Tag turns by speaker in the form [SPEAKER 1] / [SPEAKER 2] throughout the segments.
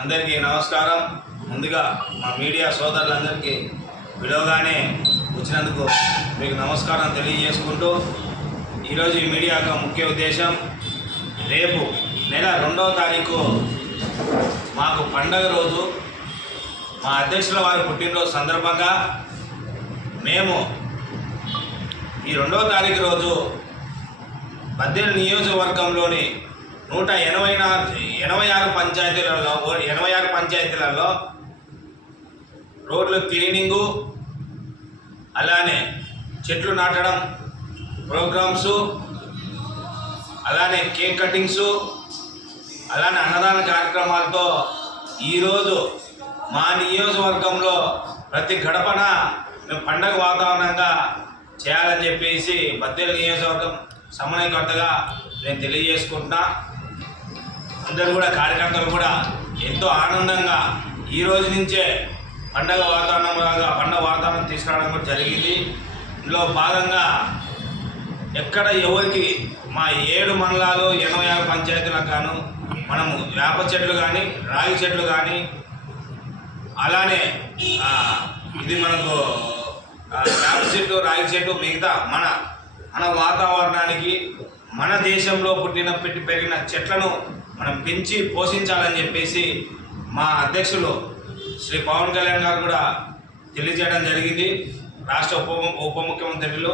[SPEAKER 1] అందరికీ నమస్కారం. ముందుగా మా మీడియా సోదరులందరికీ విడవగానే వచ్చినందుకు మీకు నమస్కారం తెలియజేసుకుంటూ ఈరోజు ఈ మీడియా యొక్క ముఖ్య ఉద్దేశం రేపు నెల రెండవ తారీఖు మాకు పండగ రోజు. మా అధ్యక్షుల వారి పుట్టినరోజు సందర్భంగా మేము ఈ రెండవ తారీఖు రోజు పద్దెనిమిది నియోజకవర్గంలోని నూట ఎనభై నాలుగు ఎనభై ఆరు పంచాయతీలలో ఎనభై ఆరు పంచాయతీలలో రోడ్లు క్లీనింగు అలానే చెట్లు నాటడం ప్రోగ్రామ్సు అలానే కేక్ కటింగ్సు అలానే అన్నదాన కార్యక్రమాలతో ఈరోజు మా నియోజకవర్గంలో ప్రతి గడపన మేము పండగ వాతావరణంగా చేయాలని చెప్పేసి బద్దెల నియోజకవర్గం సమన్వయకర్తగా నేను తెలియజేసుకుంటున్నా. అందరూ కూడా కార్యకర్తలు కూడా ఎంతో ఆనందంగా ఈ రోజు నుంచే పండగ వాతావరణం లాగా పండగ వాతావరణం తీసుకురావడం కూడా జరిగింది. ఇందులో భాగంగా ఎక్కడ ఎవరికి మా ఏడు మండలాలు ఎనభై ఆరు పంచాయతీలకు గాను మనము వేప చెట్లు కానీ రాగి చెట్లు కానీ అలానే ఇది మనకు వేప చెట్టు రాగి చెట్టు మిగతా మన మన వాతావరణానికి మన దేశంలో పుట్టిన పెట్టి పెరిగిన చెట్లను మనం పెంచి పోషించాలని చెప్పేసి మా అధ్యక్షులు శ్రీ పవన్ కళ్యాణ్ గారు కూడా తెలియజేయడం జరిగింది. రాష్ట్ర ఉప ఉప ముఖ్యమంత్రులు.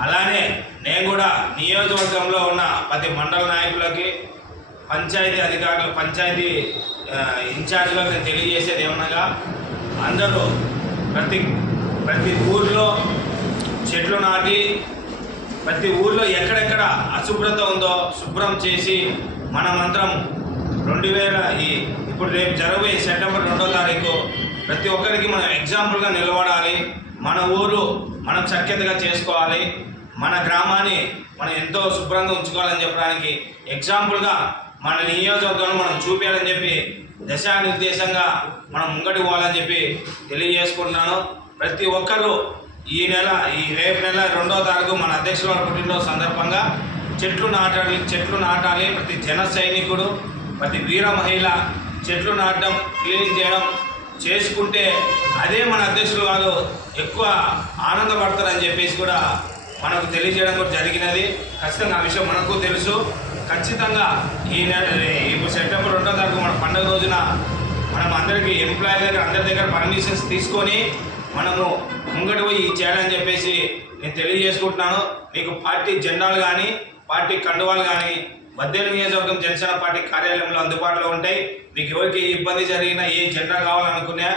[SPEAKER 1] అలానే నేను కూడా నియోజకవర్గంలో ఉన్న ప్రతి మండల నాయకులకి పంచాయతీ అధికారులు పంచాయతీ ఆ, ఇన్ఛార్జీలకు నేను తెలియజేసేది ఏమనగా అందరూ ప్రతి ప్రతి ఊర్లో చెట్లు నాటి ప్రతి ఊర్లో ఎక్కడెక్కడ అశుభ్రత ఉందో శుభ్రం చేసి మన మంత్రం రెండు వేల ఈ ఇప్పుడు రేపు జరగబోయే సెప్టెంబర్ రెండో తారీఖు ప్రతి ఒక్కరికి మనం ఎగ్జాంపుల్గా నిలబడాలి. మన ఊరు మనం సఖ్యతగా చేసుకోవాలి. మన గ్రామాన్ని మనం ఎంతో శుభ్రంగా ఉంచుకోవాలని చెప్పడానికి ఎగ్జాంపుల్గా మన నియోజకవర్గం మనం చూపించాలని చెప్పి దశానిర్దేశంగా మనం ముంగటి పోవాలని చెప్పి తెలియజేసుకుంటున్నాను. ప్రతి ఒక్కరూ ఈ నెల ఈ రేపు నెల రెండో తారీఖు మన అధ్యక్షుల పుట్టినరోజు సందర్భంగా చెట్లు నాటాలి చెట్లు నాటాలి ప్రతి జన సైనికుడు ప్రతి వీర మహిళ చెట్లు నాటడం క్లీనింగ్ చేయడం చేసుకుంటే అదే మన అధ్యక్షులు వారు ఎక్కువ ఆనందపడతారని చెప్పేసి కూడా మనకు తెలియజేయడం కూడా జరిగినది. ఖచ్చితంగా ఆ విషయం మనకు తెలుసు. ఖచ్చితంగా ఈ నెల ఇప్పుడు సెప్టెంబర్ రెండో తారీఖు మన పండుగ రోజున మనం అందరికీ ఎంప్లాయీ దగ్గర అందరి దగ్గర పర్మిషన్స్ తీసుకొని మనము ముంగట పోయి చేయాలని చెప్పేసి నేను తెలియజేసుకుంటున్నాను. మీకు పార్టీ జెండాలు కానీ పార్టీ కండువాలు కానీ మధ్యలో నియోజకవర్గం జనసేన పార్టీ కార్యాలయంలో అందుబాటులో ఉంటాయి. మీకు ఎవరికి ఇబ్బంది జరిగినా ఏ జెండా కావాలనుకున్నా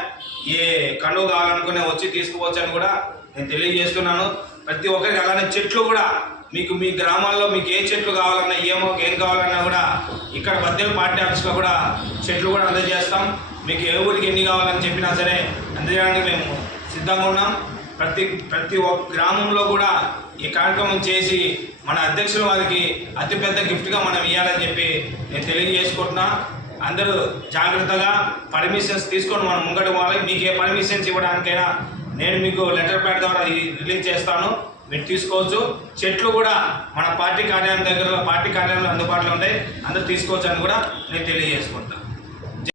[SPEAKER 1] ఏ కండువ కావాలనుకున్నా వచ్చి తీసుకోవచ్చు అని కూడా నేను తెలియజేస్తున్నాను. ప్రతి ఒక్కరికి అలానే చెట్లు కూడా మీకు మీ గ్రామాల్లో మీకు ఏ చెట్లు కావాలన్నా ఏమో ఏం కావాలన్నా కూడా ఇక్కడ మధ్యలో పార్టీ ఆఫీస్లో కూడా చెట్లు కూడా అందజేస్తాం. మీకు ఏ ఊరికి ఎన్ని కావాలని చెప్పినా సరే అందజేయడానికి మేము సిద్ధంగా ఉన్నాం. ప్రతి ప్రతి ఒక్క గ్రామంలో కూడా ఈ కార్యక్రమం చేసి మన అధ్యక్షుల వారికి అతిపెద్ద గిఫ్ట్గా మనం ఇవ్వాలని చెప్పి నేను తెలియజేసుకుంటున్నా. అందరూ జాగ్రత్తగా పర్మిషన్స్ తీసుకొని మనం ముంగట పోవాలి. మీకు ఏ పర్మిషన్స్ ఇవ్వడానికైనా నేను మీకు లెటర్ ప్యాడ్ ద్వారా రిలీజ్ చేస్తాను. మీరు తీసుకోవచ్చు. చెట్లు కూడా మన పార్టీ కార్యాలయం దగ్గర పార్టీ కార్యాలయంలో అందుబాటులో ఉంటాయి. అందరూ తీసుకోవచ్చు అని కూడా నేను తెలియజేసుకుంటాను